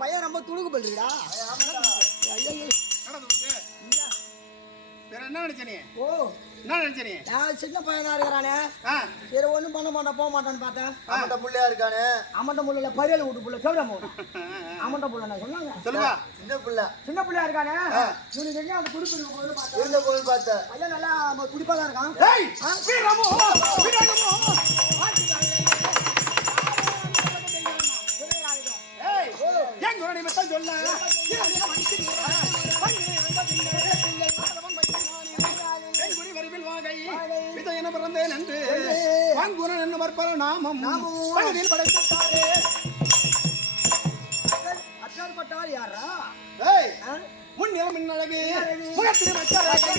பையன் ரொம்ப துணுக்கு பண்றீடா. என்ன நினைச்சனே? ஓ என்ன நினைச்சனே? நான் சின்ன பையனா இருக்கிறானே, சரி ஒண்ணும் பண்ண மாட்டேன் போக மாட்டான்னு பார்த்தேன். அமண்ட புள்ளையா இருக்கானே. அமண்ட புள்ள பரியல் விட்டு புள்ள செவடமோ அமண்ட புள்ள நான் சொன்னாங்க. சொல்லுவா. சின்ன புள்ளையா இருக்கானே, இவனுக்கு எங்க அந்த குடிப்பு போது பார்த்தேன். இருந்த போது பார்த்தேன். ஐயா நல்லா குடிப்பா தான் இருக்கான். ஏய் வீரமோ வீரமோ ஏய் எங்க நீ மத்த சொல்ல பிறந்தேன் என்று வாங்குறன் என்ன மற்பர நாமம் பகுதியில் படைத்தாரே. அச்சார்பட்டார் யாரா? ஏய் முன்னிலம் மின்னழகு முகத்திலே மச்சரகை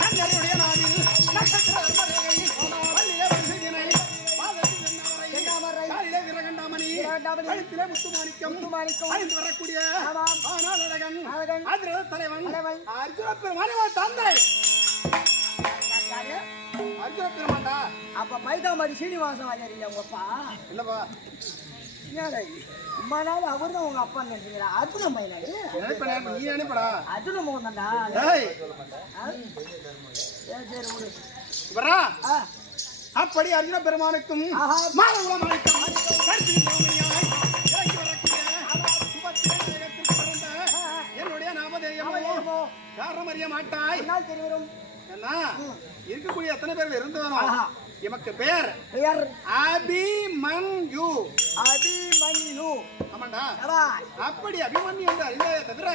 நன்னருடைய நாவில் நட்சத்திர அமரகை பள்ளிலே வந்தினை பாதத்தில் என்னவரை காலிலே விரகண்டாமணி கழுத்திலே முத்துமாணிக்கம் அணிந்து வரக்கூடிய ஆனால் அழகன் அதிரத தலைவன் அர்ஜுன பெருமானே தந்தை அர்ஜுன பெருமாண்டா. அப்ப பைதாமடி சீனிவாசன் ஐயர் இல்ல உங்க அப்பா? இல்லப்பா. என்னடா இம்மா நாள் அவர் தான் உங்க அப்பா நினைச்சீங்களா? அர்ஜுன பையனாடி நீ நினைப்படா அர்ஜுன மகன் தான்டா. சரி விடு. வரா அப்படி அர்ஜுன பெருமானுக்கும் மானகுலம் அழைக்கும் என்னுடைய நாமதேயமோ காரணம் அறிய மாட்டாய். என்ன இருக்கக்கூடிய எத்தனை பேர்கள் இருந்து வரும். எமக்கு பேர் அபிமன்யு. அபிமன்யு ஆமாண்டா. அப்படி அபிமன்யு என்று அறிந்தே தவிர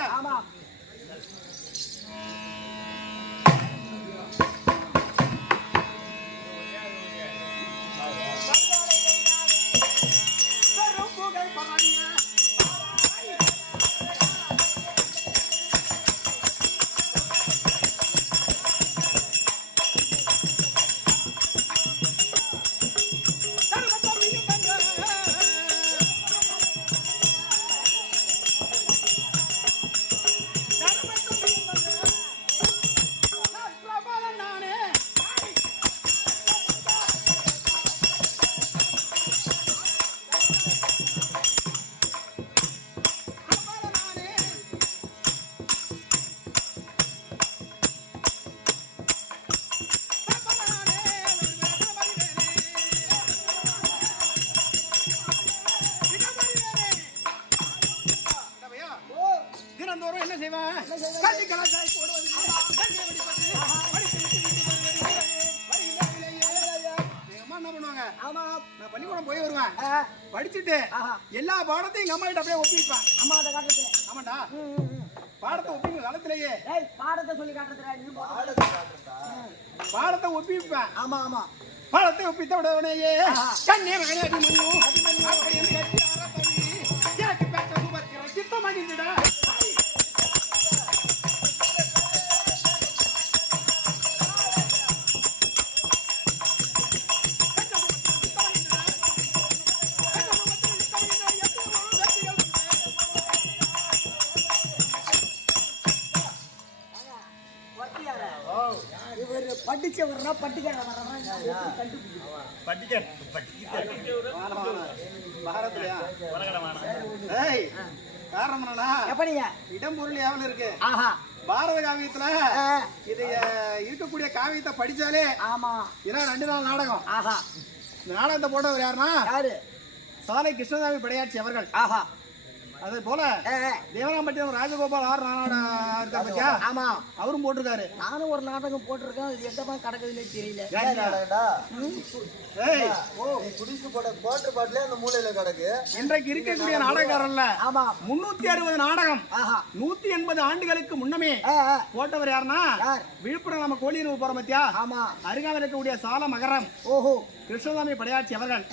தினந்தோறும் என்ன செய்வான்? கல்வி கலாச்சாரம் போடுவது, கல்வியை படிப்பது, படித்து விட்டு வீட்டுக்கு வருவது. வருகின்றார்களே. எங்க அம்மா என்ன பண்ணுவாங்க? ஆமா நான் பள்ளிக்கூடம் போய் வருவேன். படிச்சுட்டு எல்லா பாடத்தையும் எங்க அம்மா கிட்ட அப்படியே ஒப்பிப்பேன். அம்மாட்ட காட்டுறது. ஆமாண்டா, பாடத்தை ஒப்பிங்க காலத்திலேயே. ஏய் பாடத்தை சொல்லி காட்டுறதுடா நீ. பாடத்தை ஒப்பிப்பேன். ஆமா ஆமா பாடத்தை ஒப்பித்த உடனேயே கண்ணே மகனே அபிமன்யு அப்படி என்று கட்டி ஆரம்பி எனக்கு பெற்ற சுபத்திர சித்தமாகின்றடா. படிச்சவர்னா பட்டிக்கார பாரதியா காரணம் என்னன்னா எப்படிங்க இடம் பொருள் எவ்வளவு இருக்கு. ஆஹா பாரத காவியத்துல இது இருக்கக்கூடிய காவியத்தை படிச்சாலே ஆமா இதெல்லாம் 2 நாள் நாடகம். ஆஹா இந்த நாடகத்தை போட்டவர் யாருன்னா யாரு? சாலை கிருஷ்ணசாமி படையாட்சி அவர்கள். ஆஹா அதே போல தேவராம்பட்டினம் ராஜகோபால் ஆர் நாடகம் பத்தியா? ஆமா அவரும் போட்டிருக்காரு. நானும் ஒரு நாடகம் போட்டிருக்கேன். இது எந்தமா கிடக்குதுன்னே தெரியல. இன்றைக்கு இருக்கக்கூடிய நாடகக்காரன்ல ஆமா 360 நாடகம் 180 ஆண்டுகளுக்கு முன்னமே போட்டவர் யாருன்னா விழுப்புரம் நம்ம கோழியனூர் போற பத்தியா? ஆமா அருகாமல் இருக்கக்கூடிய சால மகரம் ஓஹோ கிருஷ்ணசாமி படையாட்சி அவர்கள்.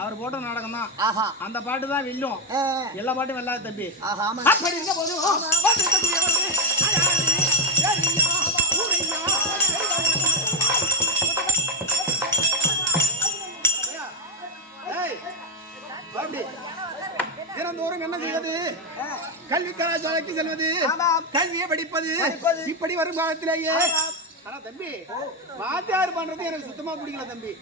அவர் போட்ட நாடகம் தான். ஆஹா அந்த பாட்டு தான் வெல்லும். எல்லா பாட்டும் வெல்லாது தம்பி. ஆஹா ஆமா அப்படி இருக்க போது தினந்தோறும் என்ன செய்வது? கல்வி கலாச்சாரக்கு செல்வது, கல்வியை படிப்பது. இப்படி வரும் காலத்திலேயே ஆனா தம்பி வாத்தியார் பண்றது எனக்கு சுத்தமா பிடிக்கல தம்பி.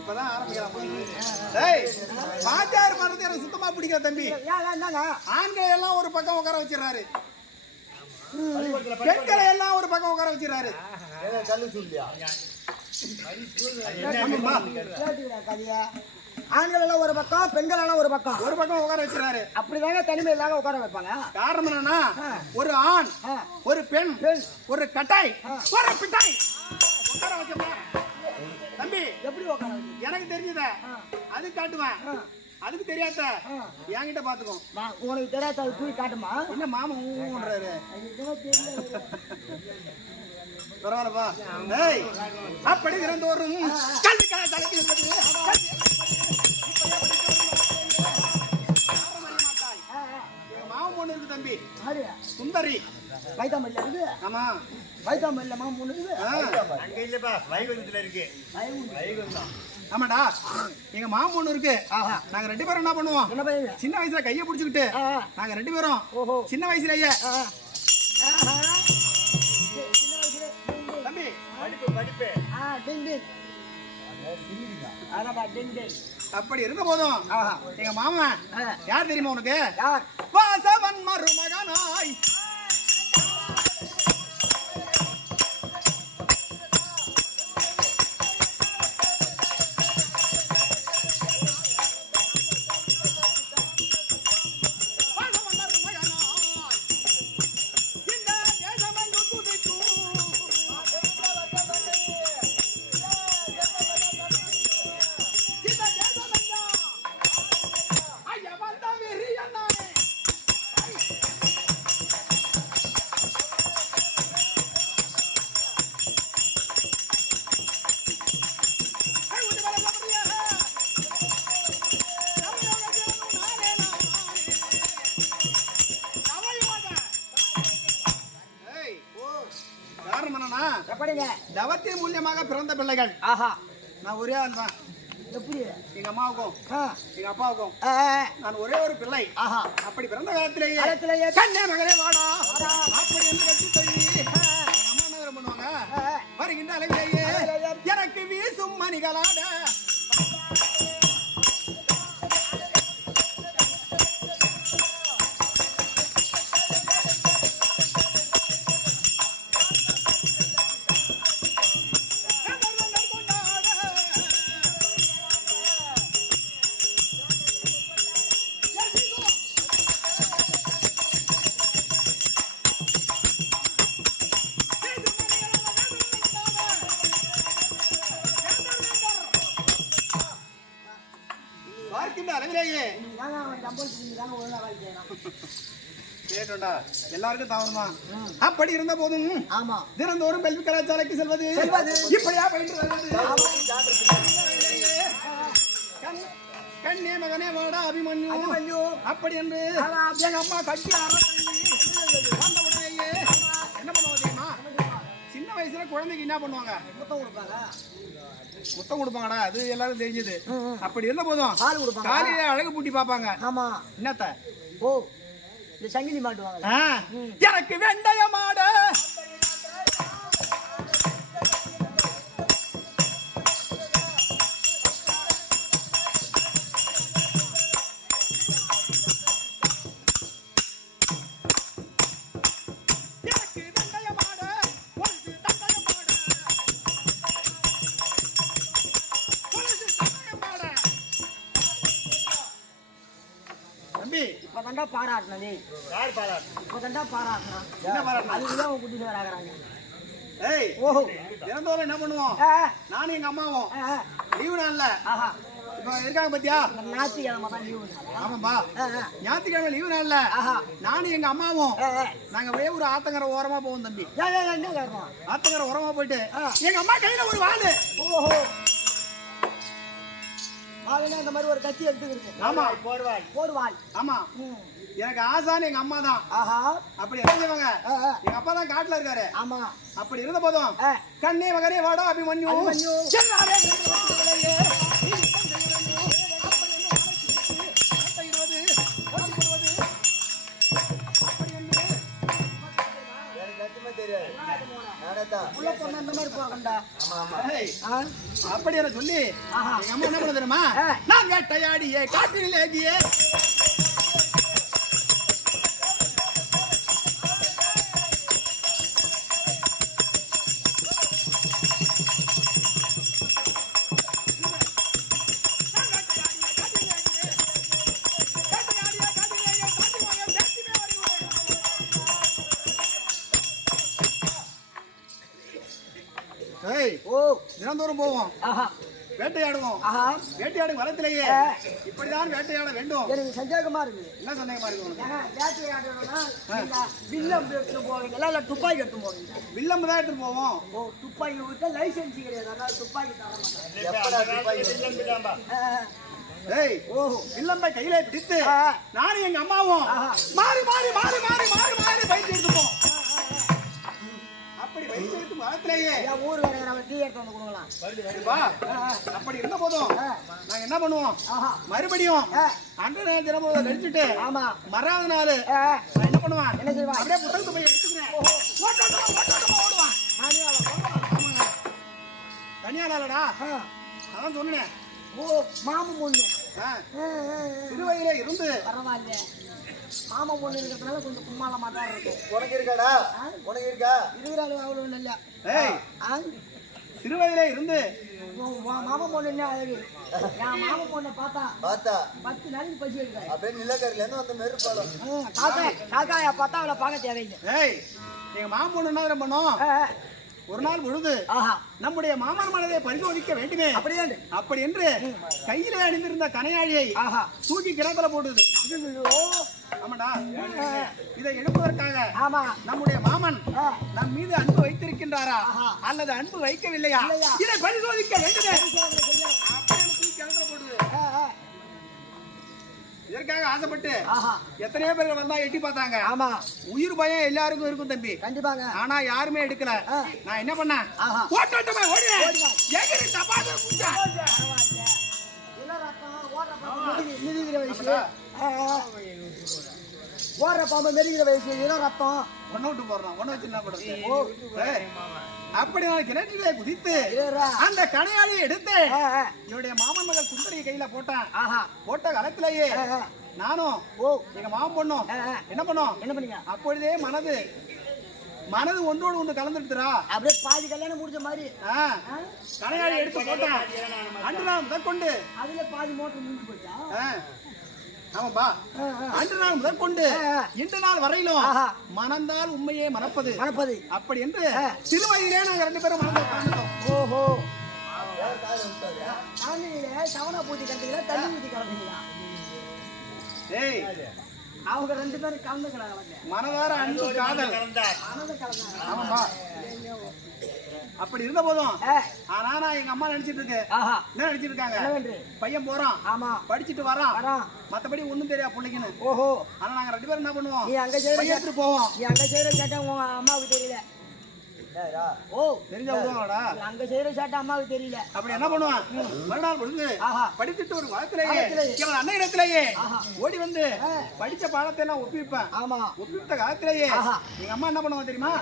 இப்பதான் ஆரம்பிக்கலாம். வாத்தியார் பண்றது எனக்கு சுத்தமா பிடிக்கல தம்பி. ஆண்களை எல்லாம் ஒரு பக்கம் உட்கார வச்சிடறாரு, பெண்களை எல்லாம் ஒரு பக்கம் உட்கார வச்சிடறாரு. ஆண்கள் எல்லாம் ஒரு பக்கம், பெண்கள் எல்லாம் ஒரு பக்கம் உட்கார வச்சிடறாரு. அப்படிதாங்க தனிமை இல்லாம உட்கார வைப்பாங்க. காரணம் என்னன்னா ஒரு ஆண் ஒரு பெண் ஒரு கட்டாய் ஒரு பிட்டாய் உட்கார வச்சா தம்பி எப்படி உட்கார எனக்கு தெரிஞ்சத அது காட்டுவேன், அதுக்கு தெரியாத என்கிட்ட பாத்துக்கோ. உனக்கு தெரியாத தூக்கி காட்டுமா? என்ன மாமா ஊன்றாரு பரவாயில்லப்பா. அப்படி தினந்தோறும் கல்வி கலாச்சாரத்தில் மாமன் பொண்ணு இருக்கு தம்பி, சுந்தரி வைத்தாமல்ல இருக்கு. ஆமா வைத்தாமல்ல மாமன் பொண்ணு இருக்கு. அங்க இல்லப்பா, வைகுண்டத்துல இருக்கு. வைகுண்டம் ஆமாடா, எங்க மாமன் பொண்ணு இருக்கு. நாங்க 2 பேரும் என்ன பண்ணுவோம்? சின்ன வயசுல கையை பிடிச்சுக்கிட்டு நாங்க 2 பேரும் சின்ன வயசுலயே தம்பி அப்படி இருந்த போதும் எங்க மாமன் யார் தெரியுமா உனக்கு? வாசவன் மருமகனாய் தவத்தின் மூலியமாக பிறந்த பிள்ளைகள். நான் ஒரே ஆள் தான். எப்படி? எங்க அம்மாவுக்கும் எங்க அப்பாவுக்கும் நான் ஒரே ஒரு பிள்ளை. அப்படி பிறந்த காலத்திலேயே கண்ணே மகளே வாடா அப்படி என்று கட்டி சொல்லி அம்மா என்ன பண்ணுவாங்க? வருகின்ற அளவிலேயே எனக்கு வீசும் மணிகளாட தாங்க அவன் சம்பளம் செஞ்சுதாங்க ஒழுங்கா வேலை செய்யறான். கேட்டோண்டா எல்லாருக்கும் தவறுதான். அப்படி இருந்த போதும் ஆமா தினந்தோறும் கல்வி கலாச்சாலைக்கு செல்வது இப்படியா பயின்று கண்ணே மகனே வாடா அபிமன்யு அப்படி என்று எங்க அம்மா கட்டி வந்த உடனேயே என்ன பண்ணுவாங்க தெரியுமா? சின்ன வயசுல குழந்தைக்கு என்ன பண்ணுவாங்க? முத்தம் கொடுப்பாங்கடா. அது எல்லாரும் தெரிஞ்சது. அப்படி இருந்த போதும் காலையில அழகு பூட்டி பாப்பாங்க. ஆமா என்னத்த ஓ இந்த சங்கிலி மாட்டுவாங்க. எனக்கு வெந்தய மாட இப்பதான்டா பாராட்டினே. யார் பாராட்டு? இப்பதான்டா பாராட்டினா. என்ன பாராட்டு? அதுதான் அவங்க குட்டி வராங்க. ஏய் ஓஹோ தினந்தோறும் என்ன பண்ணுவோம்? நானும் எங்க அம்மாவும் லீவு நாள்ல இப்ப இருக்காங்க பாத்தியா? ஞாயிற்றுக்கிழமை தான் லீவு. ஆமாம்பா ஞாயிற்றுக்கிழமை லீவு நாள்ல நானும் எங்க அம்மாவும் நாங்க அப்படியே ஒரு ஆத்தங்கரை ஓரமா போவோம் தம்பி. என்ன காரணம்? ஆத்தங்கரை ஓரமா போயிட்டு எங்க அம்மா கையில ஒரு வாளு. ஓஹோ அந்த மாதிரி ஒரு கத்தி எடுத்துக்கிட்டு. ஆமா போர்வாள். ஆமா எனக்கு ஆசான்னு எங்க அம்மா தான். அப்படி என்ன செய்வாங்க? எங்க அப்பா தான் காட்டுல இருக்காரு. ஆமா அப்படி இருந்த போதும் கண்ணே மகனே வாடா அபிமன்யு அப்படி என்ன சொல்லி எங்க அம்மா என்ன பண்ண தெரியுமா? நான் வேட்டையாடியே காட்டிலேகியே தினந்தோறும் போவோம் வேட்டையாடுவோம். வேட்டையாடும் வளத்திலேயே இப்படிதான் வேட்டையாட வேண்டும். எனக்கு சந்தேகமா இருக்கு. என்ன சந்தேகமா இருக்கு? வேட்டையாடணும்னா வில்லம் எடுத்து போவீங்களா இல்ல துப்பாக்கி எடுத்து போவீங்க? வில்லம் தான் எடுத்து போவோம். துப்பாக்கி விட்டு லைசன்ஸ் கிடையாது. அதனால துப்பாக்கி தர வில்லம் கையில பிடித்து நானும் எங்க அம்மாவும் மாறி மாறி மாறி மாறி மாறி மாறி பயிற்சி எடுத்துப்போம். அப்படி பயிற்சி எடுத்து வளத்திலேயே ஊர் வேற டீ எடுத்து வந்து கொடுக்கலாம். அப்படி இருந்த போதும் நாங்க என்ன பண்ணுவோம்? மறுபடியும் அன்று நாள் தினமும் கழிச்சுட்டு மறாத நாள் என்ன பண்ணுவான்? என்ன செய்வான்? அப்படியே புத்தகத்தை போய் எடுத்துக்கிறேன். ஓடுவான். தனியாளடா அதான் சொன்னேன். மாமன் பொண்ணு சிறு வயதிலே இருந்து பரவாயில்ல. மாமா பொண்ணு இருக்கிறதுனால கொஞ்சம் கும்மாளமா தான் இருக்கும். உனக்கு இருக்காடா? உனக்கு இருக்கா? இருக்கிறாள் அவ்வளவு நல்லா. சிறு வயதிலே இருந்து மாமா பொண்ணு என்ன அழகு. என் மாமா பொண்ணை பார்த்தா 10 நாளைக்கு பசி எடுக்காது. அப்படியே நிலக்கரில இருந்து வந்து மெருப்பாலும் காக்காய பார்த்தா அவளை பார்க்க தேவையில்லை. எங்க மாமா பொண்ணு என்ன பண்ணும்? ஒரு நாள் பொழுது நம்முடைய மாமன் மனதை பரிசோதிக்க வேண்டுமே அப்படி என்று கையிலே அணிந்திருந்த கனையாழியை தூக்கி கிணத்துல போடுது. ஆமாடா இதை எடுப்பதற்காக நம்முடைய மாமன் நம் மீது அன்பு வைத்திருக்கின்றாரா அல்லது அன்பு வைக்கவில்லையா இதை பரிசோதிக்க வேண்டுமே தூக்கி கிணத்துல போடுது. இதற்காக ஆசைப்பட்டு எத்தனையோ பேர்கள் வந்தா எட்டி பார்த்தாங்க. ஆமா உயிர் பயம் எல்லாருக்கும் இருக்கும் தம்பி. கண்டிப்பாங்க. ஆனா யாருமே எடுக்கல. நான் என்ன பண்ணேன்? ஓட்டோட்டமா ஓடி எகிரி தபாத குஞ்சா மிதிக்கிற வயசு ஓடுற பாம்பு மெரிக்கிற வயசு இளம் ரத்தம் ஒன்ன விட்டு போடுறான். ஒன்ன வச்சு என்ன பண்றது? அப்படி நான் கிணற்றிலே குதித்து அந்த கனையாளியை எடுத்து என்னுடைய மாமன் மகள் சுந்தரி கையில போட்டேன். போட்ட காலத்திலேயே நானும் எங்க மாமன் பொண்ணும் என்ன பண்ணீங்க? அப்பொழுதே மனது ஒன்றோடு ஒன்று கலந்துடுறா. அப்படியே பாதி கல்யாணம் முடிஞ்ச மாதிரி கனையாளி எடுத்து போட்டேன். அன்று நான் முதற்கொண்டு அதுல பாதி மோட்டர் முடிஞ்சு போச்சா? ஆமாப்பா அன்று நாள் முதற்கொண்டு இன்று நாள் வரையிலும் மனந்தால் உண்மையே மறப்பது அப்படி என்று சிறுவயதிலே நாங்க 2 பேரும் மறந்துட்டோம். ஓஹோ தவணை பூச்சி கட்டுங்களா தண்ணி ஊற்றி கலந்தீங்களா? ஏய் அவங்க ரெண்டு பேரும் கலந்துக்கிறாங்க. மனதார அன்பு காதல் மனது கலந்தாங்க. ஆமாப்பா. அப்படி இருந்த போதும் ஆனா நான் எங்க அம்மா நினைச்சிட்டு இருக்கு. என்ன நினைச்சிட்டு இருக்காங்க? பையன் போறான், ஆமா, படிச்சுட்டு வரான், மத்தபடி ஒண்ணும் தெரியா பிள்ளைக்குன்னு. ஓஹோ. ஆனா நாங்க ரெண்டு பேரும் என்ன பண்ணுவோம்? நீ அங்க செய்யற எடுத்துட்டு போவோம். நீ அங்க செய்யற சேட்டை உங்க அம்மாவுக்கு தெரியல. ஓ, தெரிஞ்சா விடுவாங்கடா. அங்க செய்யற சேட்டை அம்மாவுக்கு தெரியல. அப்படி என்ன பண்ணுவான்? மறுநாள் பொழுது படிச்சுட்டு ஒரு வளத்திலேயே இவன் அண்ணன் இடத்திலேயே ஓடி வந்து படிச்ச பாடத்தை எல்லாம் ஒப்பிப்பேன். ஆமா, ஒப்பித்த காலத்திலேயே எங்க அம்மா என்ன பண்ணுவாங்க தெரியுமா?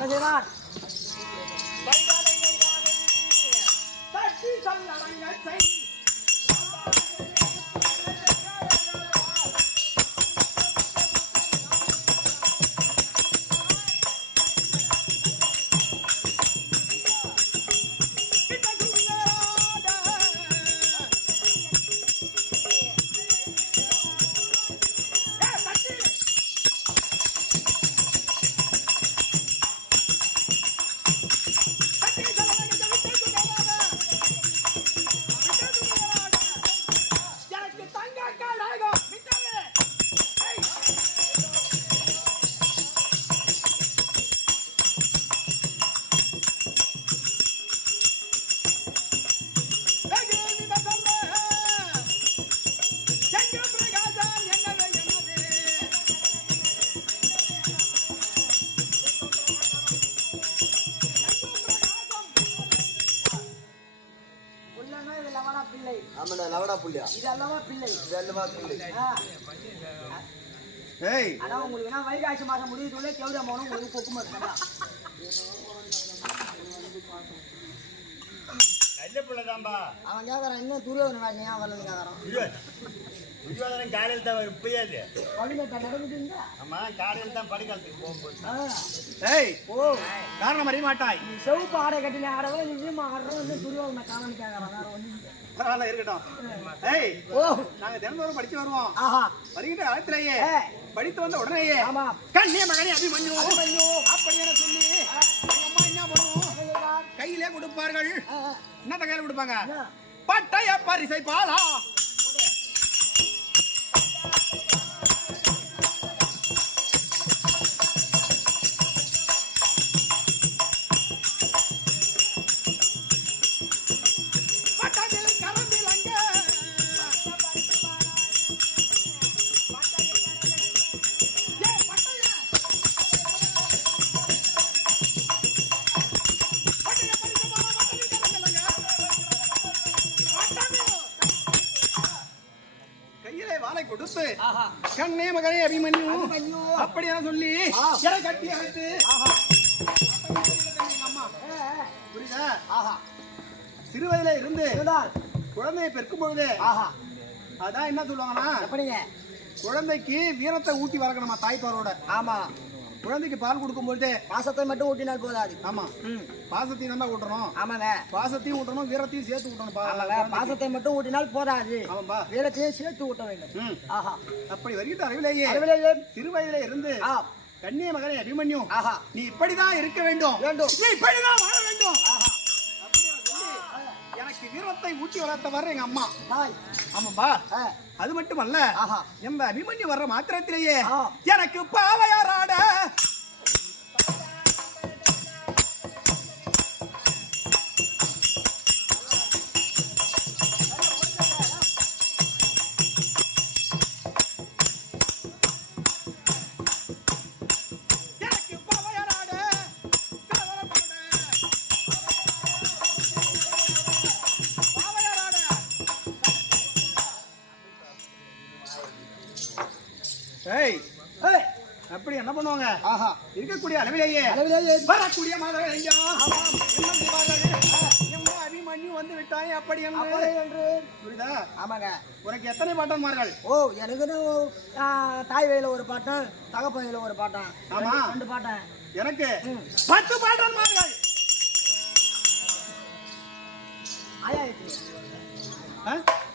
வைகாசி மாசம் முடிவுக்குள்ள கேவடியா போனோம். உங்களுக்கு பொக்குமா இருக்கா? அவன் கேட்கறான், இன்னும் துரியோதன வேலையா வரலன்னு கேட்கறான். காலையில் தான் இப்பயாது நடக்குதுங்க. ஆமா, காலையில் தான் படிக்கிறதுக்கு போகும்போது காரணம் அறிய மாட்டாய். நீ செவப்பு ஆடை கட்டின ஆடவே நிஜமா ஆடுறோம். இன்னும் துரியோதன காரணம் கேட்கறான். வேற ஒண்ணு பரவாயில்ல, இருக்கட்டும். நாங்க தினந்தோறும் படிச்சு வருவோம். வருகின்ற காலத்திலேயே படித்து வந்த உடனேயே கண்ணே மகனே அபிமன்யு அப்படி என சொல்லி அம்மா என்ன பண்ணுவோம்? கையிலே கொடுப்பார்கள். என்னத்த கையில கொடுப்பாங்க? பட்டய பரிசை பாலா. கொடுத்து கண்ணே மகனே அபிமன்யு அப்படி என சொல்லி கட்டி அழைத்து புரியுதா? சிறு வயதுல இருந்து குழந்தையை பெருக்கும் பொழுது அதான் என்ன சொல்லுவாங்கன்னா, குழந்தைக்கு வீரத்தை ஊட்டி வளர்க்கணுமா தாய்ப்பாரோட. ஆமா, குழந்தைக்கு பால் கொடுக்கும் பொழுது பாசத்தை மட்டும் ஊட்டினால் போதாது. ஆமா, பாசத்தையும் தான் ஊட்டணும். ஆமாங்க, பாசத்தையும் ஊட்டணும், வீரத்தையும் சேர்த்து ஊட்டணும். பாசத்தை மட்டும் ஊட்டினால் போதாது. ஆமாம்பா, வீரத்தையும் சேர்த்து ஊட்ட வேண்டும். அப்படி வருகின்ற அறிவிலேயே சிறு வயதிலே இருந்து கண்ணிய மகனே அபிமன்யு நீ இப்படிதான் இருக்க வேண்டும், நீ இப்படிதான் வாழ வேண்டும். எனக்கு வீரத்தை ஊட்டி வளர்த்தவர் எங்க அம்மா. ஆமாம்பா, அது மட்டுமல்ல, எந்த அபிமன்யு வர்ற மாத்திரத்திலேயே எனக்கு பாவையாராட அப்படி என்ன பண்ணுவாங்க? இருக்கக்கூடிய அளவிலேயே வரக்கூடிய அபிமன்யு வந்து விட்டாய் அப்படி என்று புரியுதா? ஆமாங்க. உனக்கு எத்தனை பாட்டன்மார்கள்? ஓ, எனக்கு தாய் வயல ஒரு பாட்டன், தகப்ப வயல ஒரு பாட்டன். ஆமா, 2 பாட்டன். எனக்கு 10 பாட்டன்மார்கள்.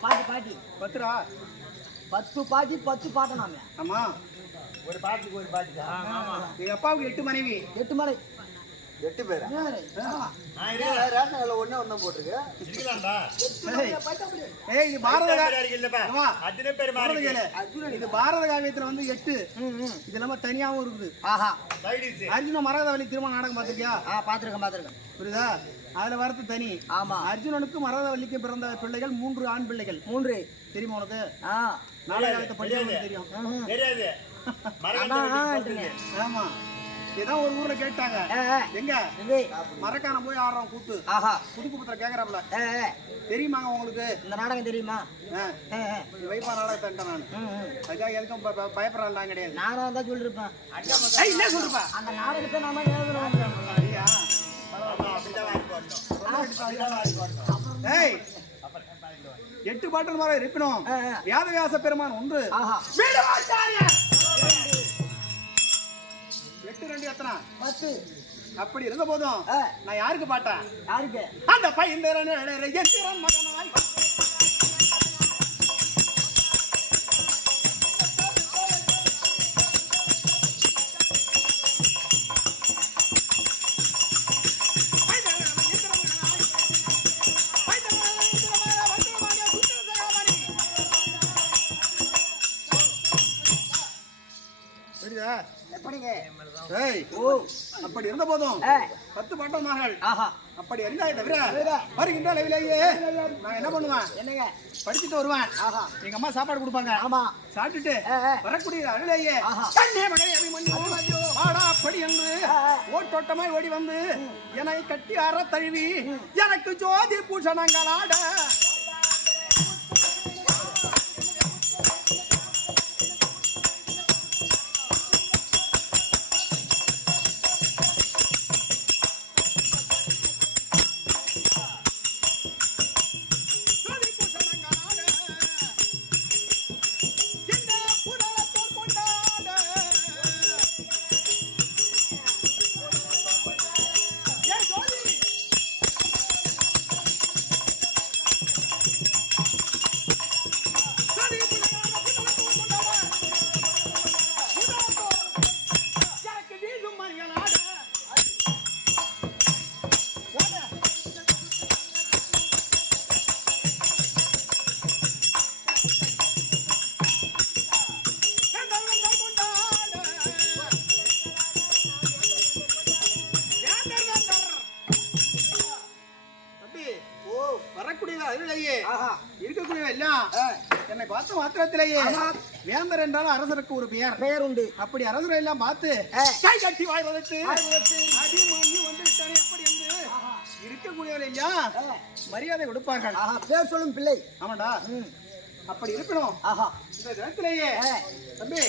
பாட்டி பாட்டி 10 ரூபா 10 பாட்டி 10 பாட்டனாங்க. ஆமா, ஒரு பாட்டுக்கு ஒரு பாட்டு தான். எங்க அப்பாவுக்கு 8 மனைவி. 8 மனைவி. 8 பேரா? யாரு? நான் இருக்கேன். ரேஷன் கடையில ஒண்ணே ஒண்ணு போட்டுருக்கு. இருக்கலாம்டா. ஏய் இது பாரத இல்லப்பா. அம்மா, அத்தனை பேர் மாறி. இது பாரத காவியத்துல வந்து 8. இது நம்ம தனியாவும் இருக்குது. ஆஹா சைடிஸ். அர்ஜுன மரகதவல்லி திருமண நாடகம் பாத்திருக்கியா? பாத்துருக்கேன் புரியுதா? அதுல வரது தனி. ஆமா அர்ஜுனனுக்கும் மரகதவல்லிக்கு பிறந்த பிள்ளைகள் 3 ஆண் பிள்ளைகள். 3 தெரியுமா உனக்கு? ஆ நாடகத்தை படிச்சா தெரியும். தெரியாது. ஆமான்றீங்க. ஆமா, இதான் ஒரு ஊர்ல கேட்டாங்க, எங்க எங்கே? மரக்கான போய் ஆடுறோம் கூத்து. ஆஹா புதுக்குப்பத்துல கேக்குறாப்ல, தெரியுமாங்க உங்களுக்கு? இந்த நாடகம் தெரியுமா? இது வைப்பா நாடகத்தை நான் அதுக்காக எதுக்கும் பயப்படுறான் கிடையாது. நானும் தான் சொல்லிருப்பேன். என்ன சொல்றா? அந்த நாடகத்தை நாம எழுதுறோம். ஐயா, அப்படிதான் வாங்கி போடணும். ஏய் 8 பாட்டல் மரம் இருக்கணும். வேதவியாச பெருமான் 1. ஆஹா 8 2 எத்தனை? 10. அப்படி இருந்த போதும் நான் யாருக்கு பாட்டேன்? யாருக்கு? அந்த பையன் மகனாய் எப்படிங்க? ஏய் அப்படி இருந்த போதும் 10 பாட்டல் மகள் ஆஹா அப்படி இருந்தாய் தவிர வருகின்ற அளவிலேயே நான் என்ன பண்ணுவேன்? என்னங்க? படிச்சுட்டு வருவேன். ஆஹா எங்க அம்மா சாப்பாடு கொடுப்பாங்க. ஆமா சாப்பிட்டுட்டு வரக்கூடிய அளவிலேயே கண்ணே மகளே அபிமன்யு ஆடா அப்படி என்று ஓட்டோட்டமாய் ஓடி வந்து என்னை கட்டி அற தழுவி எனக்கு ஜோதி பூஷணங்கள் ஆட இருக்கக்கூடிய எல்லாம் என்னை பார்த்த மாத்திரத்திலேயே வேந்தர் என்றால் அரசருக்கு ஒரு பெயர் உண்டு. அப்படி அரசரை எல்லாம் பார்த்து கை கட்டி வாய் வதற்கு அடிமணி வந்து விட்டானே அப்படி என்று இருக்கக்கூடியவர்கள் எல்லாம் மரியாதை கொடுப்பார்கள். பேர் சொல்லும் பிள்ளை. ஆமாண்டா, அப்படி இருக்கணும். இந்த தினத்திலேயே தம்பி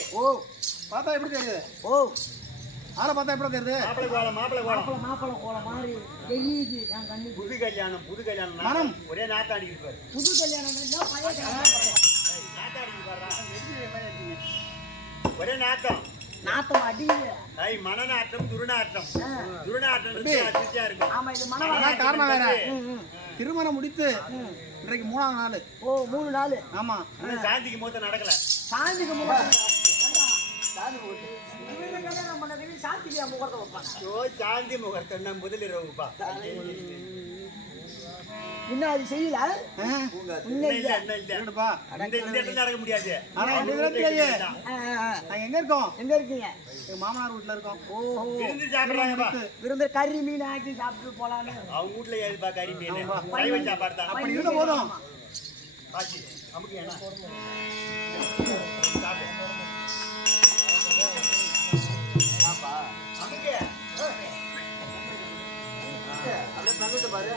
பார்த்தா எப்படி தெரியுது? ஆளை பார்த்தா எப்படி தெரியுது? மாப்பிள்ளை கோலம் மாதிரி தெரியுது என் கண்ணு. புது கல்யாணம் மனம் ஒரே நாத்தாடி இருப்பாரு. புது கல்யாணம் ஒரே நாத்தம் அடி மனநாட்டம் துருநாட்டம் இருக்கும். ஆமா இது மனம். காரணம் வேற. திருமணம் முடித்து இன்றைக்கு 3ஆம் நாள். 3 நாள். ஆமா, சாந்திக்கு மூத்த நடக்கல. சாந்திக்கு முகூர்த்தம் சாந்தி முகூர்த்தம் முதல் இரவுப்பா. இன்னும் அது செய்யல. நடக்க முடியாது. எங்க இருக்கோம்? எங்க இருக்கீங்க? மாமனார் வீட்டுல இருக்கோம். விருந்து கறி மீன் ஆக்கி சாப்பிட்டு போலான்னு. அவங்க வீட்டுல ஏதுப்பா கறி மீன் சாப்பாடு தான். அப்படி இருந்த போதும் அப்படியே தந்துட்டு பாரு.